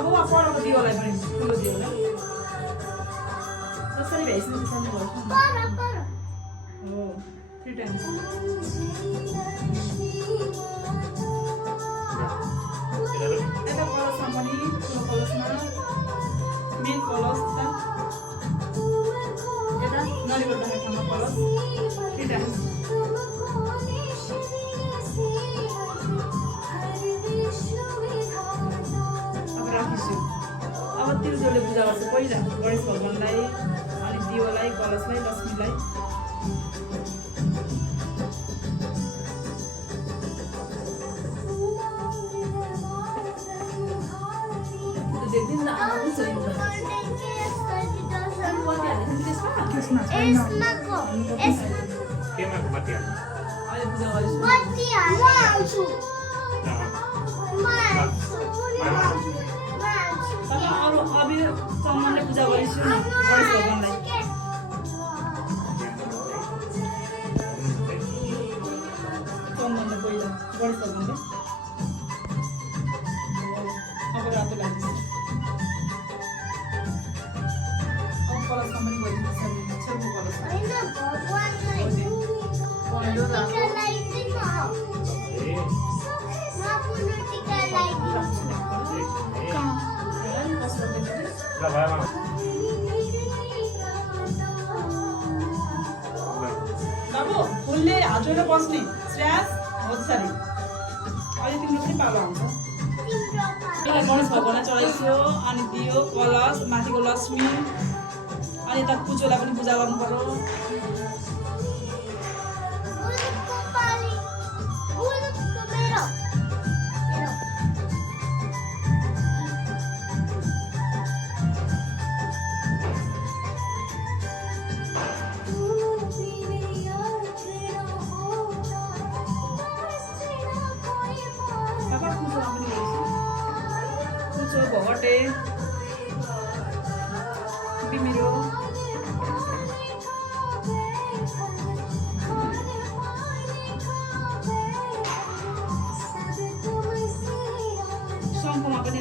अब उहाँ परको दियोलाई पनि ठुलो दियोलाई जसरी भ्याइसक्नु त्यसरी गर्छु हो 3 टाइम्स यता कलशमा पनि ठुलो कलशमा मेन कलश यता नरिवल राखेको ठाउँमा कलश 3 टाइम्स अब तिलजोले पूजा गर्छ पहिला गणेश भगवान्लाई अनि दियोलाई कलशलाई लक्ष्मीलाई देख्दिन अरू अबिर चन्दनले पूजा गरिछु गणेश भगवान्लाई चन्दनले पहिला गणेश भगवान्लाई अब रातो लाग्छ अब कलशमा पनि गरिन्छ छेउको कलशमा बाबु फुलले हात जोडेर बस्ने श्रेयास हो त्यसरी अहिले तिम्रो पनि पालो हुन्छ गणेश भगवानलाई चढाइसक्यो अनि दियो कलश माथिको लक्ष्मी अनि यता कुचोलाई पनि पूजा गर्नु पर्यो भगटे बिमिरो शङ्खमा पनि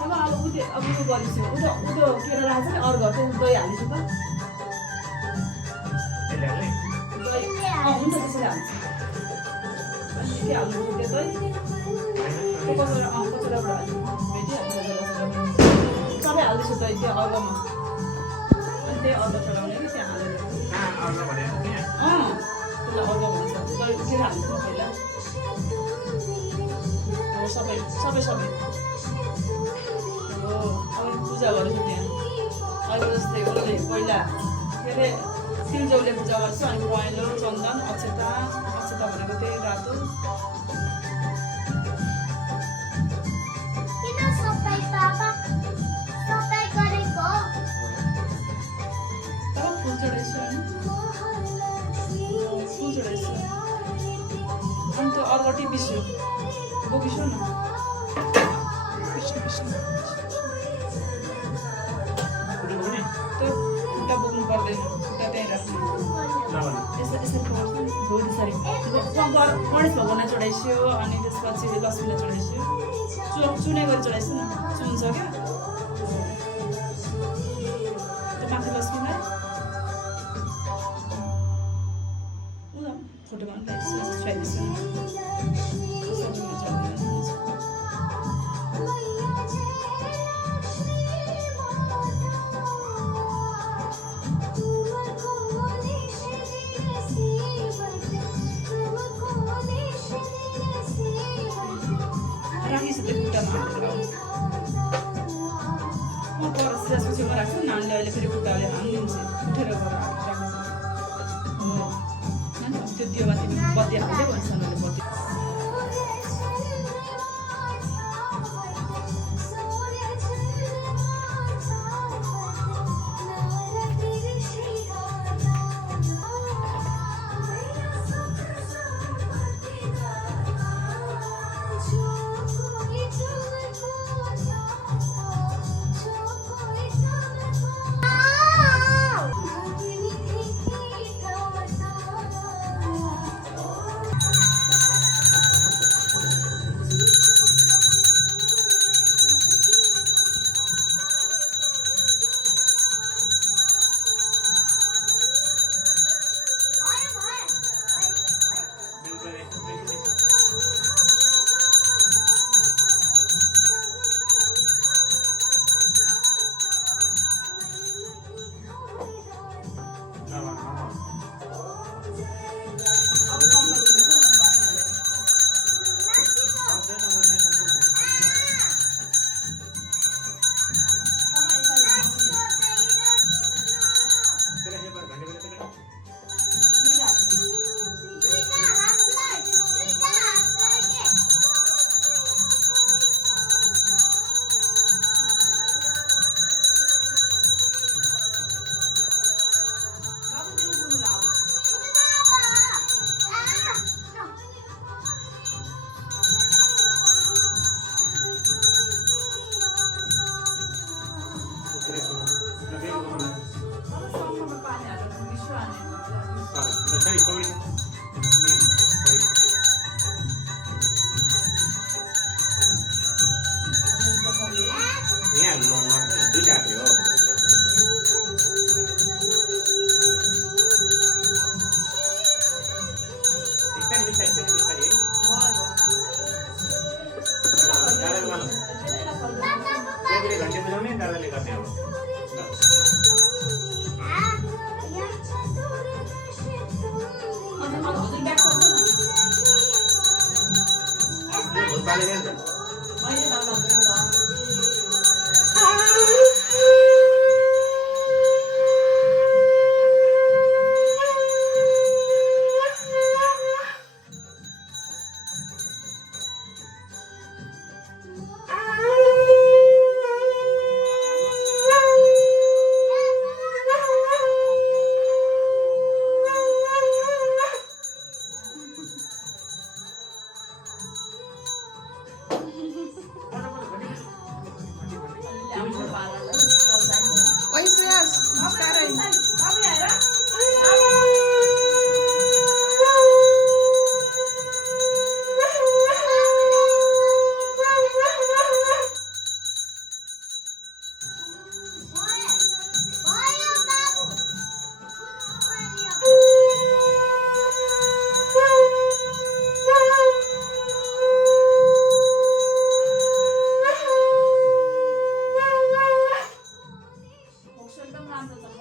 अब उयो गरिसक्यो उयो के राखेको छ नि अर्को दही हालिदिन्छु त हुन्छ त्यसरी हाल्छु के हाल्नु त्यो दही कचौराबाट हाल्छु सबै हाल्दैछु दही त्यो अर्कोमा अनि त्यही अर्को चलाउने कि त्यहाँ हालेर त्यसलाई अर्को भन्छ दही उठेर हाल्छु पहिला सबै सबै सबै हो अब पूजा गरेको त्यहाँ अहिले जस्तै उसले पहिला के अरे तिलजौले पूजा गर्छु अनि पहेँलो चन्दन अक्षता भनेको त्यही रातो तर फुल चढाइछु अनि त्यो अर्को टिपिसु बोकिसु न त्यो खुट्टा बोक्नु पर्दैन खुट्टा त्यहीँ राख्नु यसरी गणेश भगवानलाई चढाइस्यो अनि त्यसपछि लक्ष्मीलाई चढाइस्यो चुने गरी चढाइछु न चुन्छ क्या त्यो माथि लक्ष्मीलाई फोटोमा छुवाइदिन्छु त्यसपछि म राख्छु नानीले अहिले फेरि खुट्टाले हानिदिन्छ उठेर राख्छ त्यो दियोमा तिमी बत्ती हाल्दै भन्छ नानीले बत्ती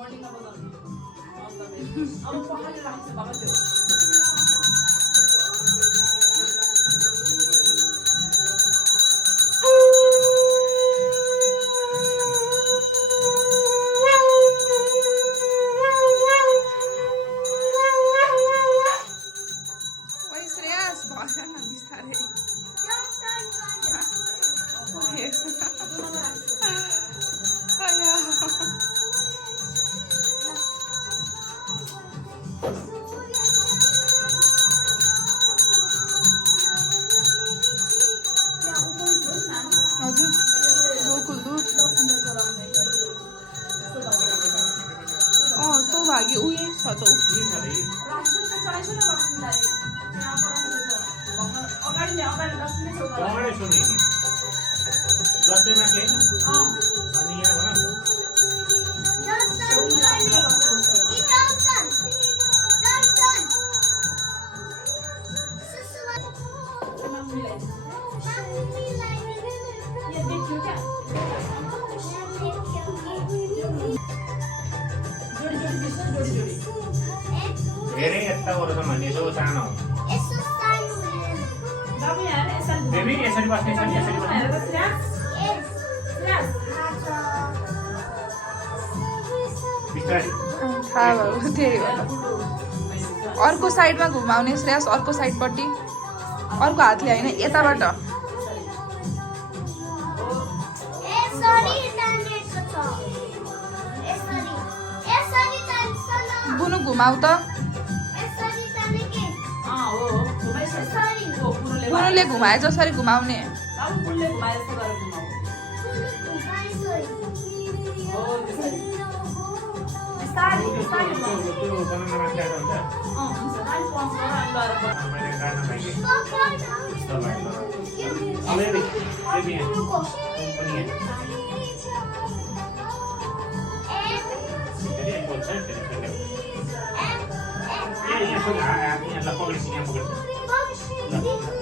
मर्निङमा बजाउने अब पखालेर राख्छ बाबा त्यो सौभाग्य उही छ त धेरै यता ओरसम्म भन्ने यसो सानो बेबी यसरी बस्ने छ नि यसरी बस्ने बिस्तारै थाहा भयो त्यही हो अर्को साइडमा घुमाउने श्रेयस अर्को साइडपट्टि अर्को हातले होइन यताबाट बुनु घुमाउ त बुनुले घुमाए जसरी घुमाउने त्यो बनाउनमा स्याहार हुन्छ मैले गाड्न पाइएँ अलिअलि बेबी पनि फेरि बोल्छ फेरि यहाँ पक्रेपछि यहाँ पक्रेछ